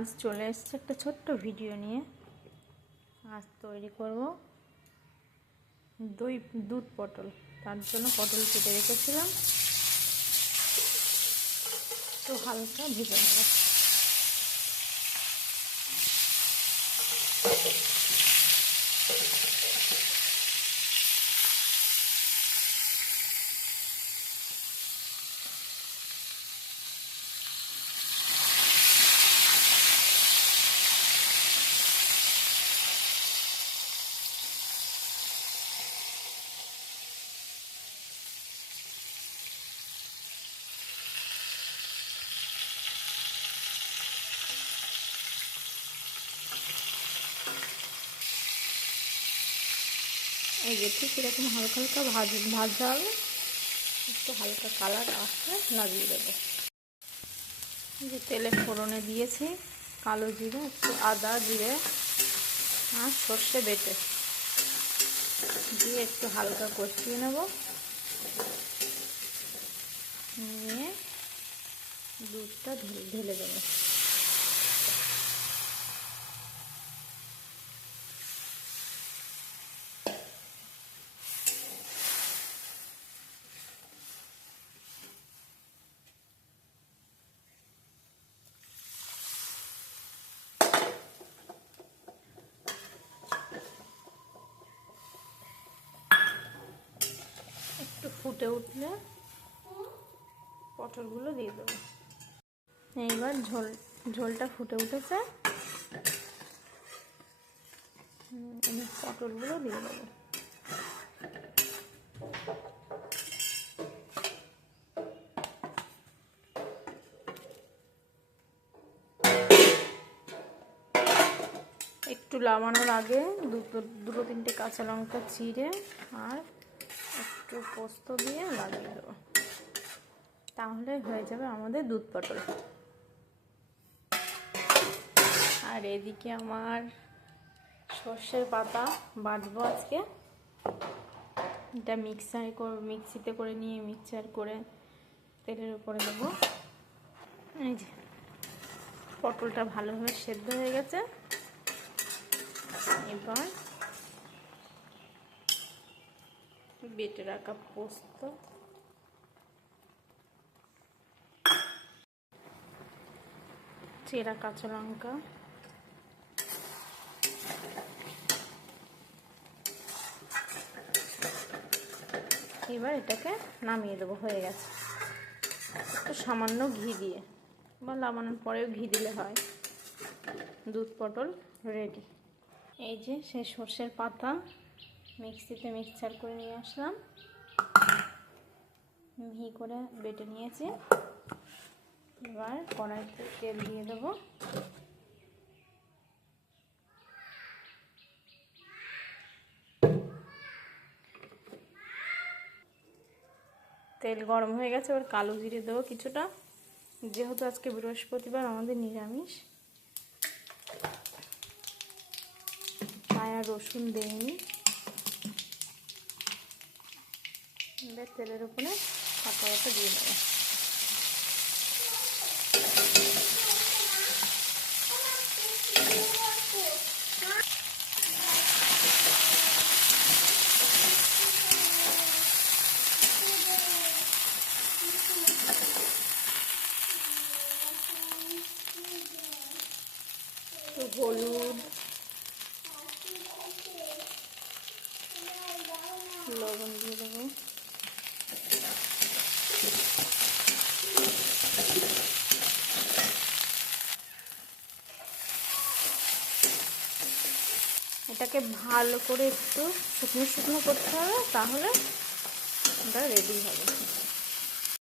আজ চলে এসেছে একটা ছোট্ট ভিডিও নিয়ে। আজ তৈরি করব দুধ পটল। তার জন্য পটল কেটে রেখেছিলাম, তো হালকা ভেজে নেব। এই যে ঠিক এরকম হালকা হালকা ভাজা হবে, একটু হালকা কালার আসলে লাগিয়ে দেবো। যে তেলে ফোড়নে দিয়েছি কালো জিরে, একটু আদা জিরে আর সর্ষে বেটে দিয়ে একটু হালকা কষিয়ে নেব। নিয়ে দুধটা ঢেলে দেবো। একটু ফুটে উঠলে পটলগুলো দিয়ে দেবো। এইবার ঝোলটা ফুটে উঠেছে, পটলগুলো দিয়ে দেবো। একটু নামানোর আগে দুটো তিনটে কাঁচা লঙ্কা চিড়ে আর একটু পোস্ত দিয়ে লাগিয়ে দেবো, তাহলে হয়ে যাবে আমাদের দুধ পটল। আর এদিকে আমার সর্ষের পাতা বাটবো আজকে। এটা মিক্সিতে করে নিয়ে মিক্সচার করে তেলের উপরে দেবো। এই যে পটলটা ভালোভাবে সেদ্ধ হয়ে গেছে। এবার বেটে রাখা পোস্ত, চেরা কাঁচা লঙ্কা, এবার এটাকে নামিয়ে দেবো। হয়ে গেছে। একটু সামান্য ঘি দিয়ে বা নামানোর পরেও ঘি দিলে হয়। দুধ পটল রেডি। এই যে সেই সর্ষের পাতা মিক্সিতে মিক্সচার করে নিয়ে আসলাম, মিহি করে বেটে নিয়েছি। এবার কড়াইতে তেল দিয়ে দেবো। তেল গরম হয়ে গেছে, এবার কালো জিরে দেবো কিছুটা, যেহেতু আজকে বৃহস্পতিবার আমাদের নিরামিষ, তাই আর রসুন দেইনি। এবার তেলের উপরে কাঁচা পাতা দিয়ে দেবো। হলুদ, লবণ দিয়ে দেবো। এটাকে ভালো করে একটু শুকনো শুকনো করতে হবে, তাহলে এটা রেডি হবে।